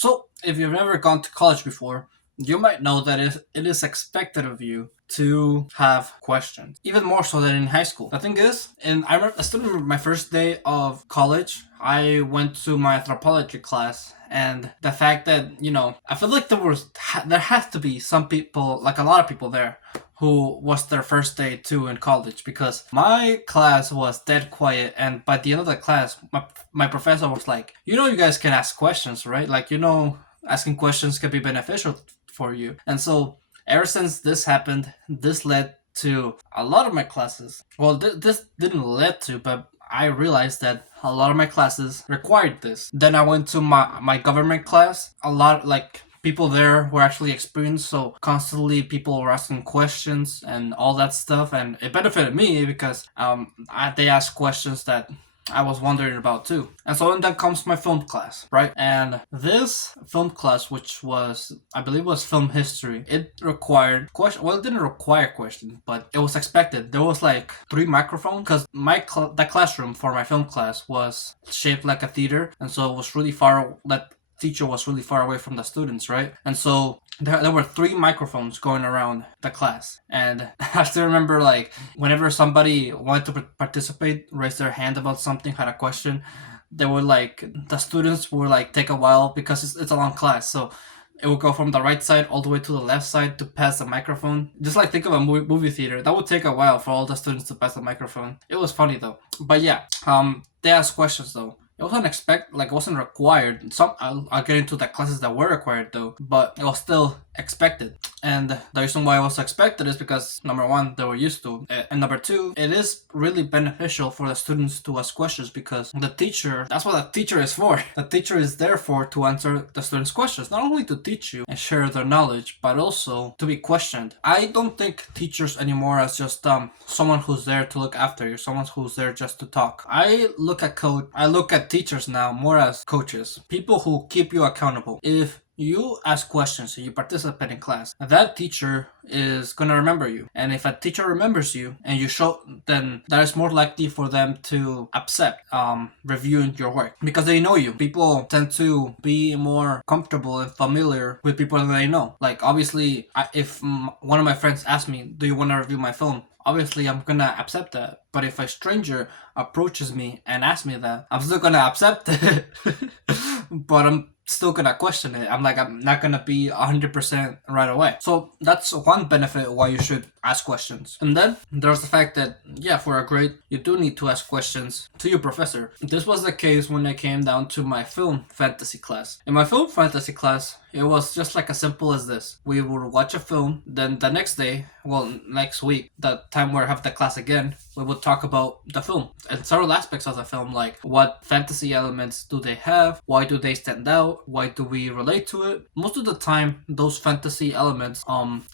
So, if you've never gone to college before, you might know that it is expected of you to have questions, even more so than in high school. The thing is, and I still remember my first day of college. I went to my anthropology class, and the fact that I feel like there has to be some people, like a lot of people there, who was their first day too in college, because my class was dead quiet, and by the end of the class, my professor was like, you guys can ask questions, right? Like, asking questions can be beneficial for you. And so ever since this happened, this led to a lot of my classes. Well, this didn't lead to, but I realized that a lot of my classes required this. Then I went to my government class. A lot, like, people there were actually experienced, so constantly people were asking questions and all that stuff, and it benefited me because they asked questions that I was wondering about too. And so then comes my film class, right? And this film class, which was, I believe, was film history, it required question. Well, it didn't require questions, but it was expected. There was like 3 microphones, because the classroom for my film class was shaped like a theater, and so it was really far. That teacher was really far away from the students, right? And so there were 3 microphones going around the class. And I still remember, like, whenever somebody wanted to participate, raise their hand about something, had a question, they would, like, the students would, like, take a while, because it's a long class. So it would go from the right side all the way to the left side to pass the microphone. Just like, think of a movie theater. That would take a while for all the students to pass the microphone. It was funny though. But yeah, they asked questions though. It wasn't it wasn't required. I'll get into the classes that were required though, but it was still expected. And the reason why it was expected is because, number one, they were used to it, and number two, it is really beneficial for the students to ask questions, because the teacher, that's what the teacher is for. The teacher is there for to answer the students' questions, not only to teach you and share their knowledge, but also to be questioned. I don't think teachers anymore as just someone who's there to look after you, someone who's there just to talk. I look at teachers now more as coaches, people who keep you accountable. If you ask questions and you participate in class, that teacher is gonna remember you. And if a teacher remembers you and you show, then that is more likely for them to accept reviewing your work, because they know you. People tend to be more comfortable and familiar with people that they know. Like, obviously, if one of my friends asks me, do you want to review my film? Obviously, I'm gonna accept that. But if a stranger approaches me and asks me that, I'm still gonna accept it. But I'm still gonna question it. I'm not gonna be 100% right away. So that's one benefit why you should ask questions. And then there's the fact that, yeah, for a grade, you do need to ask questions to your professor. This was the case when I came down to my film fantasy class. In my film fantasy class, it was just like as simple as this. We would watch a film, then the next day, next week, the time we have the class again, we would talk about the film and several aspects of the film, like what fantasy elements do they have, why do they stand out, why do we relate to it. Most of the time, those fantasy elements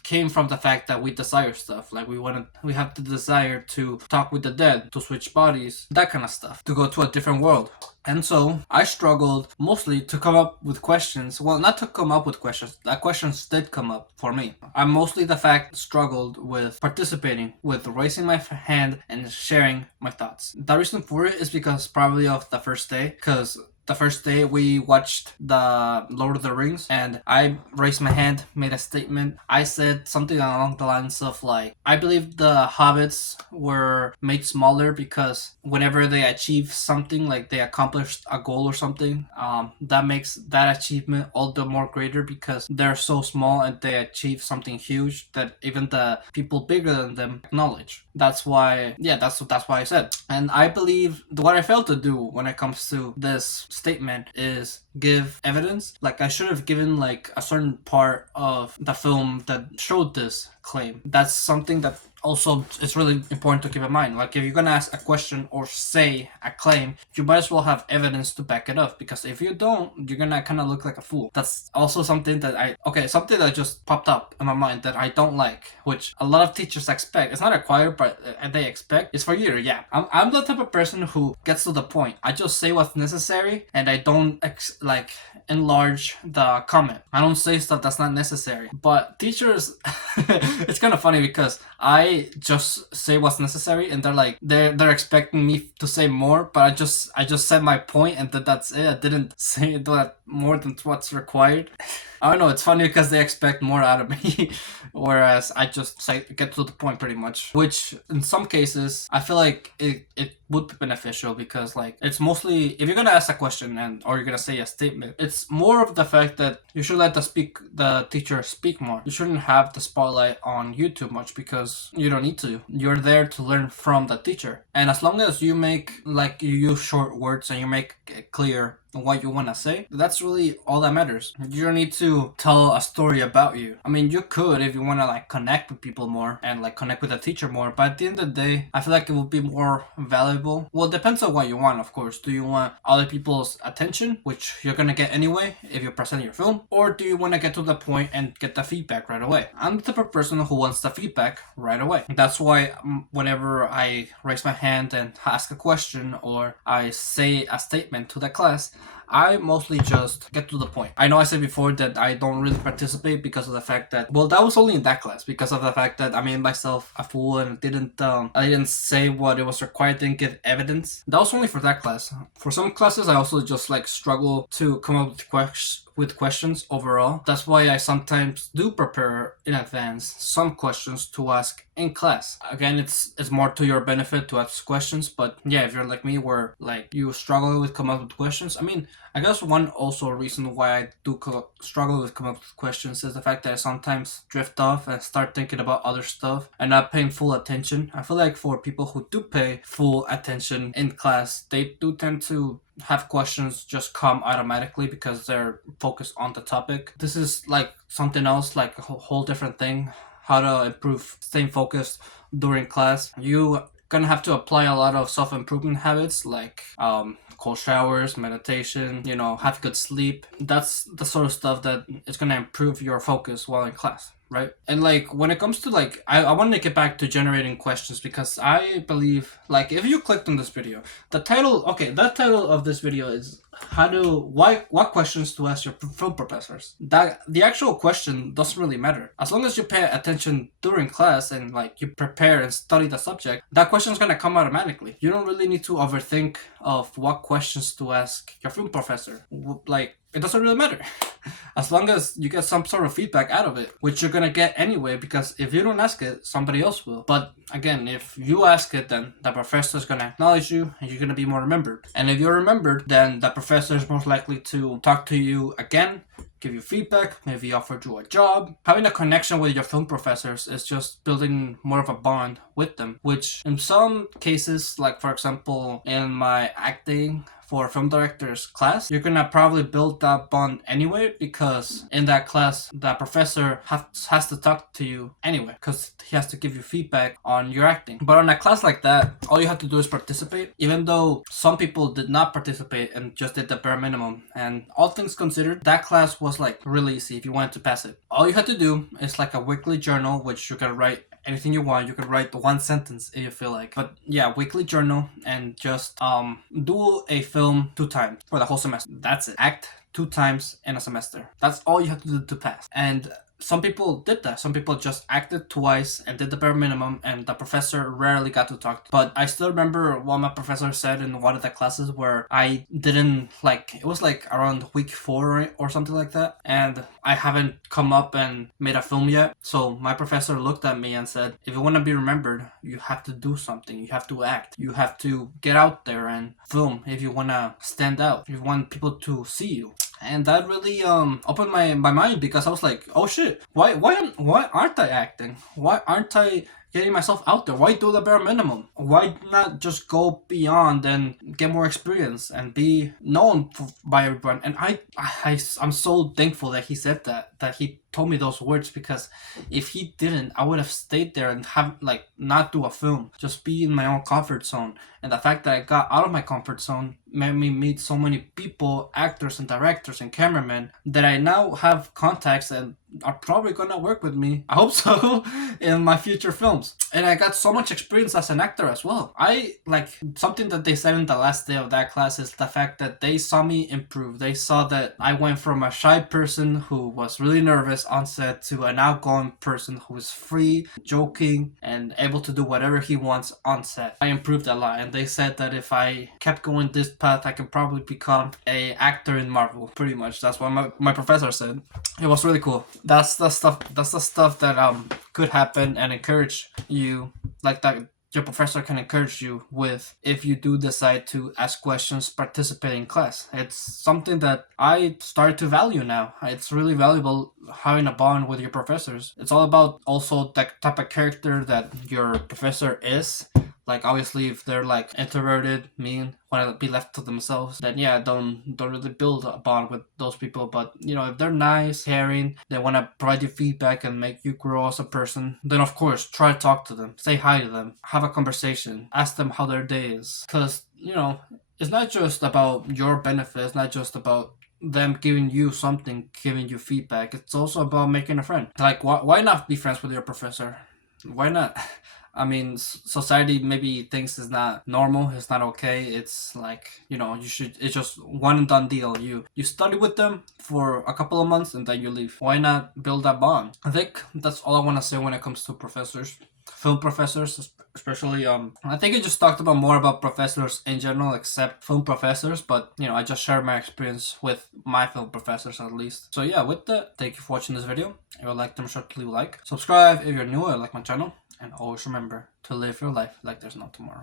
came from the fact that we desire stuff, like we have the desire to talk with the dead, to switch bodies, that kind of stuff, to go to a different world. And so I struggled mostly to come up with questions. Well, not to come up with questions. The questions did come up for me. I mostly struggled with participating, with raising my hand and sharing my thoughts. The reason for it is because probably of the first day, because the first day we watched the Lord of the Rings, and I raised my hand, made a statement. I said something along the lines of, like, I believe the hobbits were made smaller because whenever they achieve something, like they accomplished a goal or something, that makes that achievement all the more greater, because they're so small and they achieve something huge that even the people bigger than them acknowledge. That's why I said. And I believe what I failed to do when it comes to this statement is give evidence. Like, I should have given, like, a certain part of the film that showed this claim. That's something that also it's really important to keep in mind. Like, if you're gonna ask a question or say a claim, you might as well have evidence to back it up, because if you don't, you're gonna kind of look like a fool. That's also something that something that just popped up in my mind that I don't like, which a lot of teachers expect. It's not required, but they expect. It's for you to yap. I'm the type of person who gets to the point. I just say what's necessary, and I don't enlarge the comment. I don't say stuff that's not necessary. But teachers, it's kind of funny because I I just say what's necessary, and they're expecting me to say more, but I just said my point, and that's it. I didn't say that more than what's required. I don't know. It's funny because they expect more out of me, whereas I just say get to the point pretty much. Which in some cases I feel like it would be beneficial, because like it's mostly, if you're gonna ask a question or you're gonna say a statement, it's more of the fact that you should let the teacher speak more. You shouldn't have the spotlight on you too much, because you don't need to. You're there to learn from the teacher, and as long as you use short words and you make it clear what you want to say, that's really all that matters. You don't need to tell a story about you. I mean, you could if you want to like connect with people more and like connect with the teacher more, but at the end of the day, I feel like it would be more valuable. Well, it depends on what you want, of course. Do you want other people's attention, which you're gonna get anyway if you present your film, or do you want to get to the point and get the feedback right away? I'm the type of person who wants the feedback right away. That's why whenever I raise my hand and ask a question or I say a statement to the class, I mostly just get to the point. I know I said before that I don't really participate because of the fact that, well, that was only in that class, because of the fact that I made myself a fool and I didn't say what it was required, didn't give evidence. That was only for that class. For some classes, I also just like struggle to come up with questions overall. That's why I sometimes do prepare in advance some questions to ask in class. Again, it's more to your benefit to ask questions, but yeah, if you're like me where like you struggle with come up with questions, I mean, I guess one also reason why I do struggle with come up with questions is the fact that I sometimes drift off and start thinking about other stuff and not paying full attention. I feel like for people who do pay full attention in class, they do tend to have questions just come automatically because they're focused on the topic. This is like something else, like a whole different thing, how to improve staying focused during class. You gonna have to apply a lot of self-improvement habits like cold showers, meditation, have good sleep. That's the sort of stuff that is gonna improve your focus while in class, right? And like when it comes to like I want to get back to generating questions, because I believe like if you clicked on this video, the title of this video is what questions to ask your film professors. That the actual question doesn't really matter. As long as you pay attention during class and like you prepare and study the subject, that question is gonna come automatically. You don't really need to overthink of what questions to ask your film professor. Like it doesn't really matter. As long as you get some sort of feedback out of it, which you're gonna get anyway, because if you don't ask it, somebody else will. But again, if you ask it, then the professor is gonna acknowledge you and you're gonna be more remembered. And if you're remembered, then the professor is most likely to talk to you again, give you feedback, maybe offer you a job. Having a connection with your film professors is just building more of a bond with them, which in some cases, like for example, in my acting for film directors class, you're gonna probably build that bond anyway, because in that class the professor has to talk to you anyway, because he has to give you feedback on your acting. But on a class like that, all you have to do is participate, even though some people did not participate and just did the bare minimum. And all things considered, that class was like really easy if you wanted to pass it. All you had to do is like a weekly journal, which you can write anything you want. You could write one sentence if you feel like. But yeah, weekly journal, and just do a film 2 times for the whole semester. That's it. Act 2 times in a semester. That's all you have to do to pass. And some people did that. Some people just acted twice and did the bare minimum, and the professor rarely got to talk to. But I still remember what my professor said in one of the classes where I didn't it was like around week 4 or something like that, and I haven't come up and made a film yet. So my professor looked at me and said, if you want to be remembered, you have to do something. You have to act. You have to get out there and film if you want to stand out, if you want people to see you. And that really opened my mind, because I was like, oh shit, why aren't I acting? Why aren't I getting myself out there? Why do the bare minimum? Why not just go beyond and get more experience and be known by everyone? And I'm so thankful that he said that he told me those words, because if he didn't, I would have stayed there and have not do a film, just be in my own comfort zone. And the fact that I got out of my comfort zone made me meet so many people, actors and directors and cameramen, that I now have contacts and are probably gonna work with me, I hope so, in my future films. And I got so much experience as an actor as well. Something that they said in the last day of that class is the fact that they saw me improve. They saw that I went from a shy person who was really nervous on set to an outgoing person who is free, joking, and able to do whatever he wants on set. I improved a lot, and they said that if I kept going this path, I could probably become a actor in Marvel. Pretty much, that's what my professor said. It was really cool. That's the stuff. That's the stuff that could happen and encourage you, like that. Your professor can encourage you with if you do decide to ask questions, participate in class. It's something that I started to value now. It's really valuable having a bond with your professors. It's all about also that type of character that your professor is. Like, obviously, if they're like introverted, mean, want to be left to themselves, then yeah, don't really build a bond with those people. But you know, if they're nice, caring, they want to provide you feedback and make you grow as a person, then of course try to talk to them, say hi to them, have a conversation, ask them how their day is. Because you know, it's not just about your benefit. It's not just about them giving you something, giving you feedback. It's also about making a friend. Like, why not be friends with your professor? Why not? I mean, society maybe thinks it's not normal, it's not okay. It's like, you know, it's just one and done deal. You study with them for a couple of months and then you leave. Why not build that bond? I think that's all I want to say when it comes to professors, film professors, especially. I think I just talked about more about professors in general, except film professors. But you know, I just shared my experience with my film professors at least. So yeah, with that, thank you for watching this video. If you like, them sure to leave a like, subscribe if you're new or like my channel. And always remember to live your life like there's no tomorrow.